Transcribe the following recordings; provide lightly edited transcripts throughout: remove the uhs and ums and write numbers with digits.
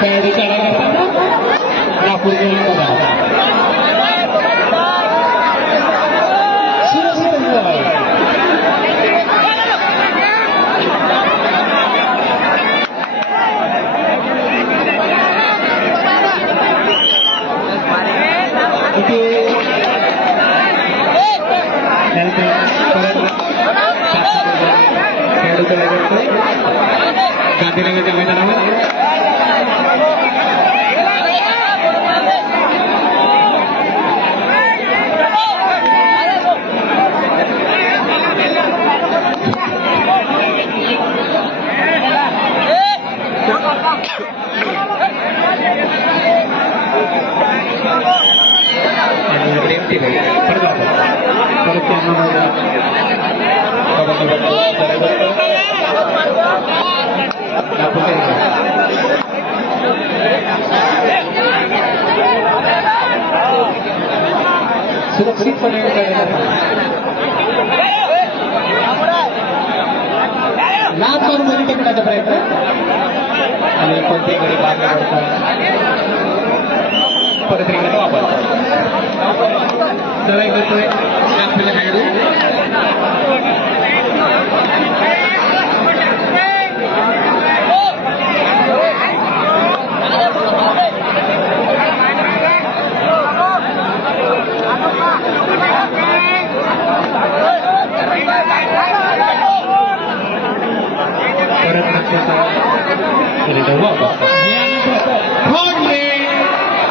खेळाडू चढा करताना नागपूर गांधीनगरच्या मैदानावर सुरक्षितपणे लाभ करून मध्ये टिकण्याचा प्रयत्न आणि कोणत्याही गडी बाद परत रिंगणाचा वापर चढाई करतोय नागपूरचा खेळाडू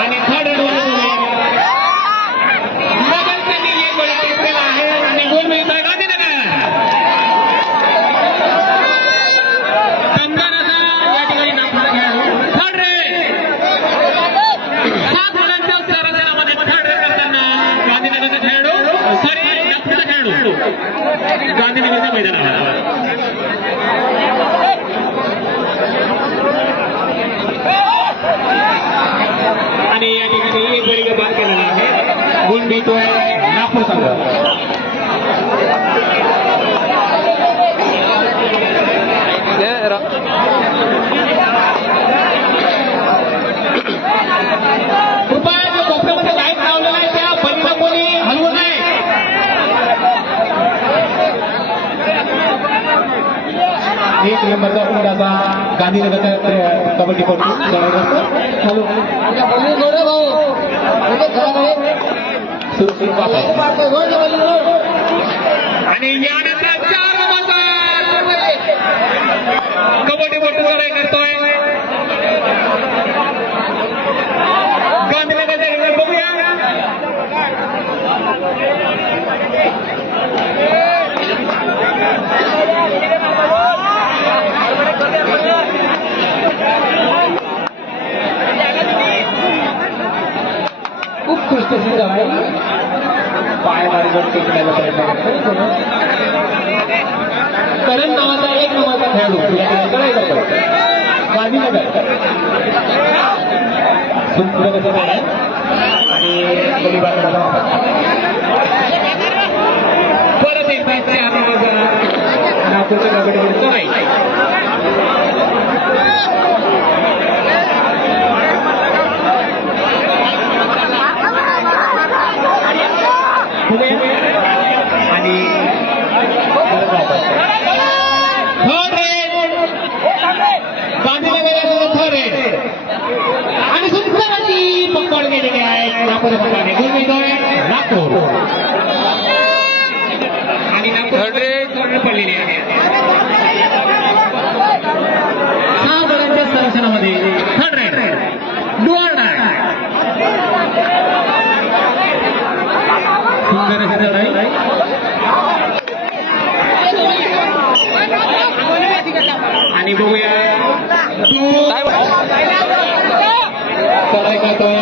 आणि थर्ड आणि गोल मिळतोय गांधीनगर कंदाराचा या ठिकाणी नागपूरचा खेळाडू थर्ड रे 7 मुलांच्या सरसरामध्ये थर्ड रे करताना गांधीनगरचा खेळाडू सॉरी नागपूरचा खेळाडू गांधीनगरच्या मैदानावर आणि या ठिकाणी एक गडी बाद केलेला आहे गुण मिळतोय नागपूर संघ कृपया जो कोपऱ्यामध्ये लाईट लावलेला आहे त्या बंद कोणी हलवू नये एक नंबरचा उंडाचा गांधीनगरचा कबड्डीपटू आणि यानंतर 4 नंबरचा कबड्डीपटू लढाई करतोय गांधीनगरच्या रिंगणात बघूया उत्कृष्ट सिद्ध आहे पायमारीवर टिकण्याचा प्रयत्न करतो करण नावाचा एक नंबरचा खेळाडू या ठिकाणी चढाई करतो गांधीनगर सुंदर असं आहे आणि परत एकदा 4 नंबरचा नागपूरच्या कबड्डीवर चढाई आणि गांधीनगर थर्ड आणि सुंदर अशी पकड गेलेली आहे नागपूर संघाने गुण मिळतोय नागपूर आणि नागपूर पडलेली आहे 6 गडांच्या संरक्षणामध्ये थर्ड रेड डुअर सुंदर अशी लढाई आणि बघूया चढाई करतोय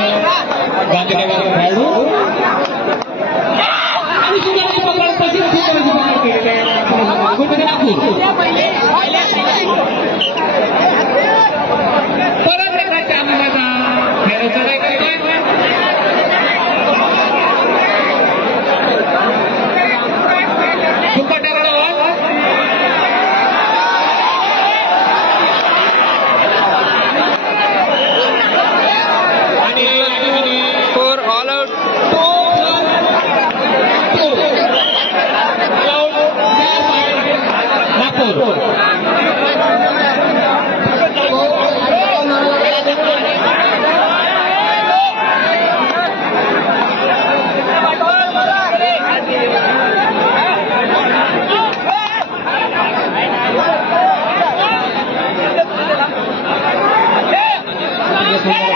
गांधीनगरचा खेळाडू आणि सुंदर पकड तशीच सुंदर केलेली आहे नागपूर परत एका 4 नंबरचा खेळाडू चढाई करतोय कृपया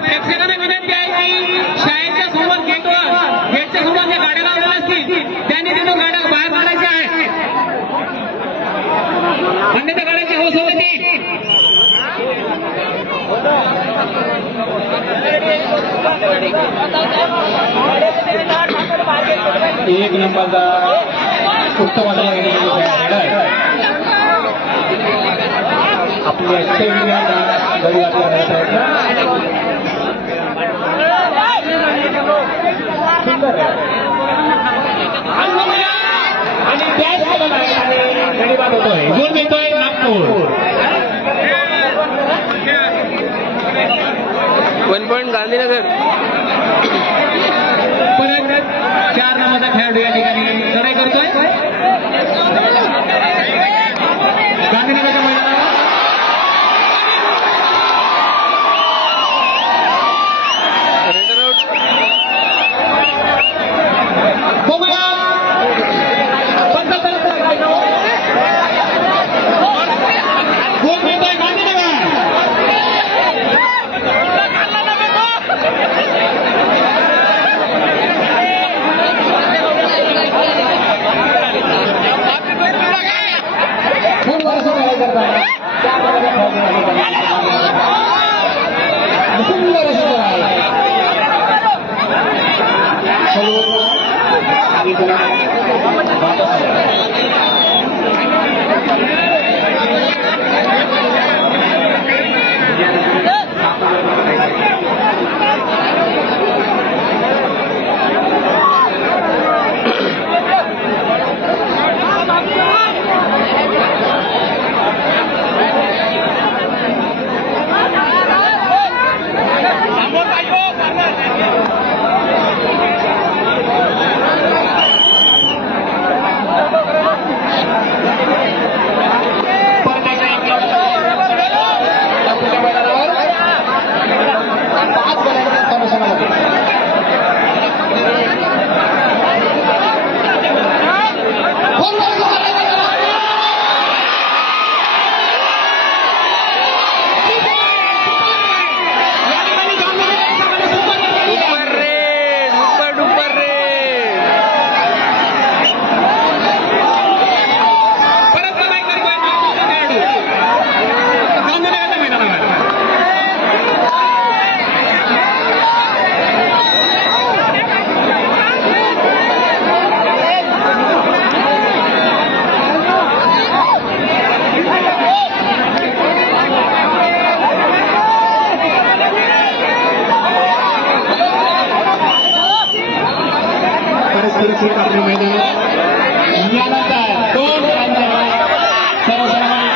प्रेक्षकांना विनंती आहे की शाळेच्या समोर गेटच्या समोर ज्या गाड्या लावलेल्या असतील त्यांनी तिथून गाड्या बाहेर काढायच्या आहेत. अन्यथा गाड्यांची हौस होती. एक नंबरचा उत्तम असा आपली घरी सुंदर आणि त्याच गडीबाद होतोय गोल मिळतोय नागपूर. 1 पॉइंट गांधीनगर. परत 4 नंबरचा खेळाडू या ठिकाणी लढाई करतोय. गांधीनगरच्या मैदानावर रेडर आउट. बघूया. गोल मिळतोय गांधीनगर. सुरक्षित आपले मैदान यानंतर 2 सर्वसामान्य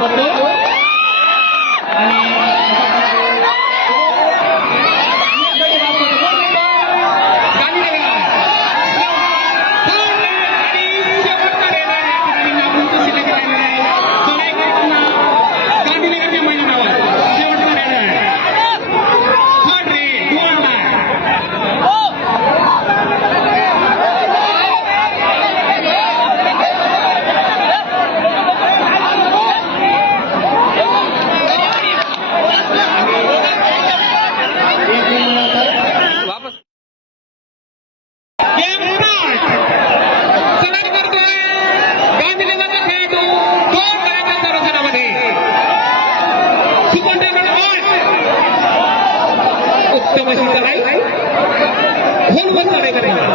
बघतो आणि गांधीनगरच्या मैदानावर शेवटचा रेड आहे. थर्ड रेड गोल आहे. वापस. Game start. सलामी करतोय गांधीनगरचा खेळाडू 2 गड्यांच्या संरक्षणामध्ये. Super table out. उत्तम अशी चढाई. खोलवर चढाई करायची.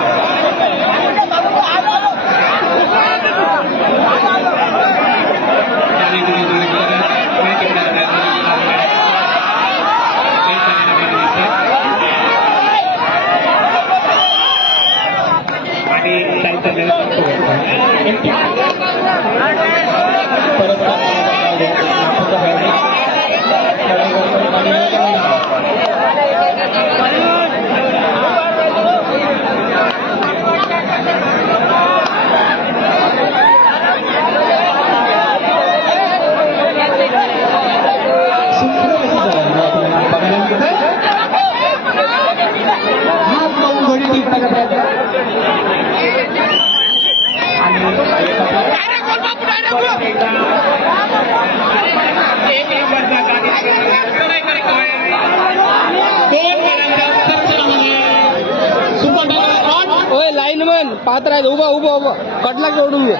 राहायचं उभा उभा उभा कटला की ओढून घे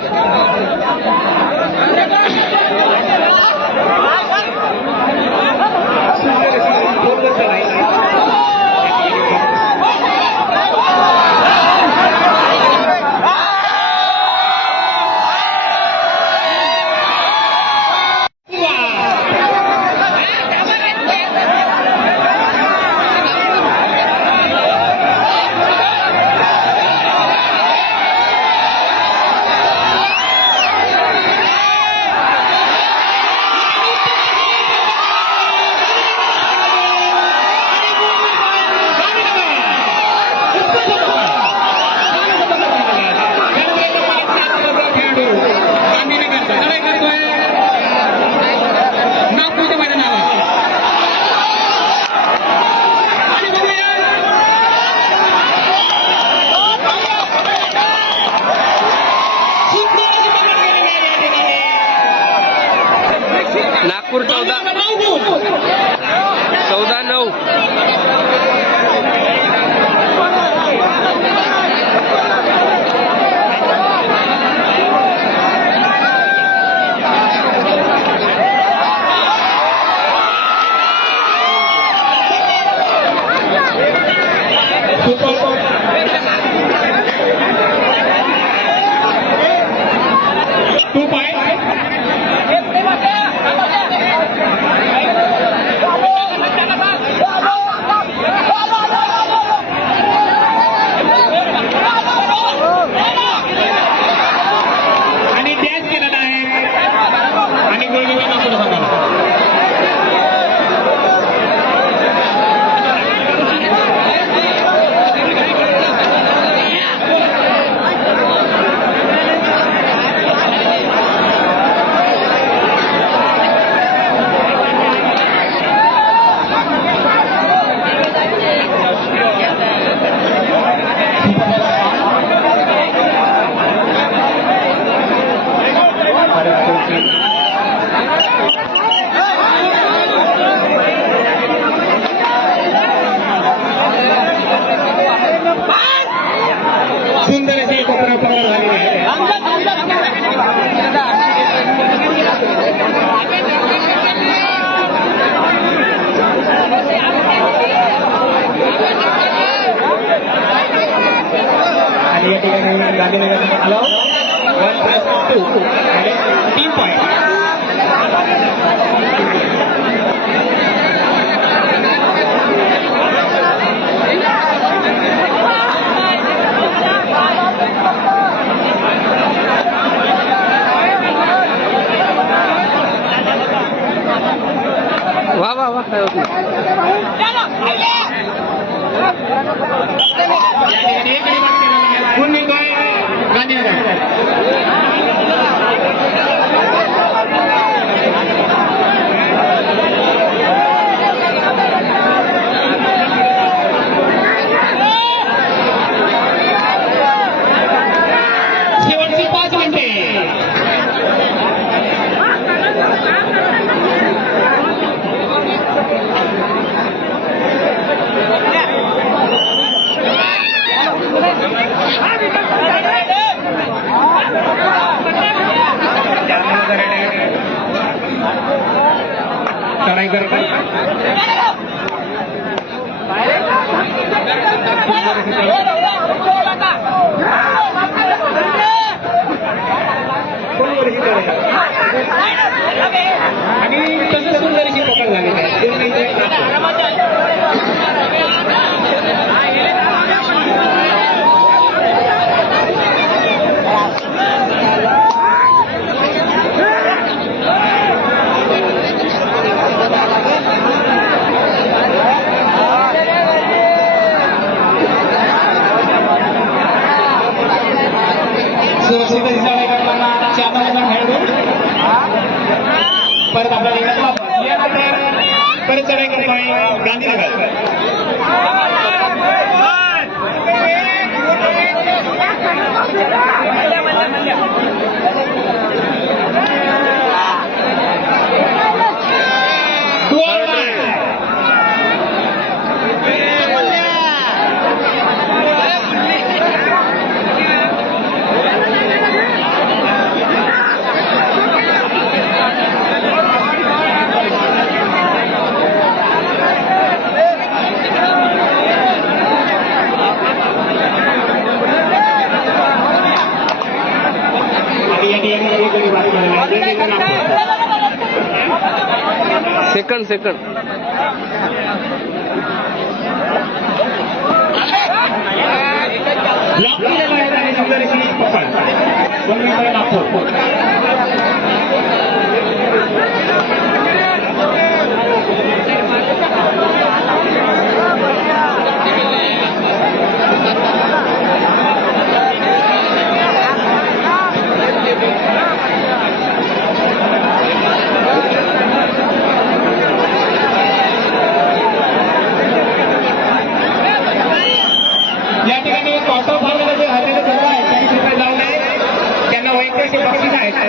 नागपूर 14-9 आणि डॅश केलेला आहे आणि गोलगोलांना पुढे सांगा सुंदर अशी कोकणा पकड झालेली आहे आणि या ठिकाणी गांधीनगर आलो 1+2 आणि 3 पॉईंट वाह वाह वाह काय होत नाही गुण मिळतोय गांधीनगर शेवटची 5 मिनिटे चढाई करत आणि तसं सुंदर अशी पकड झाली सुरक्षित चढाई करताना 4 जण खेळतो परत आपल्याला परत चढाई करतोय गांधीनगर केंद्र नागपूर. सेकंड ब्लॉक केलेला आहे आणि सुंदर अशी पकड. 2 मिनिटं नागपूर. या ठिकाणी क्वार्टर फायनल जे हरलेले संघ आहेत त्यांनी कृपया जाऊ नये. त्यांना वैयक्तिक असे बक्षीस आहेत.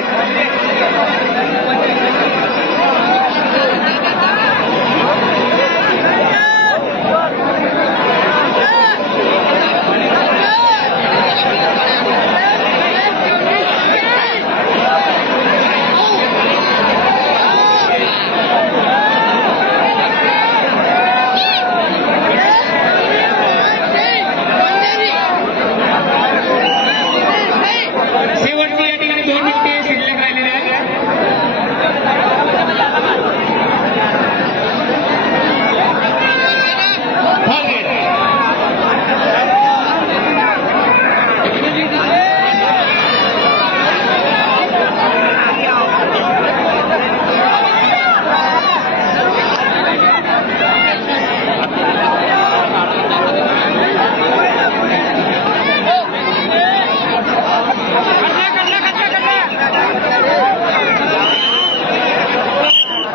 शेवटची या ठिकाणी 2 मिनिटे शिल्लक राहिलेली आहे. Target.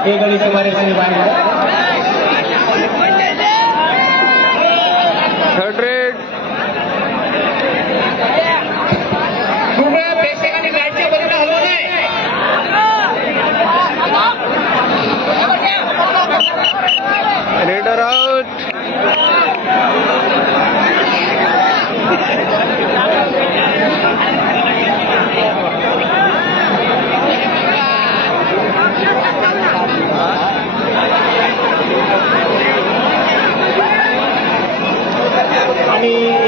एक गली सुमारे बाहेर. थर्ड रेड कृपया प्रेक्षकांनी बॅटच्या बाजूला हलवू नये. Raider out. आणि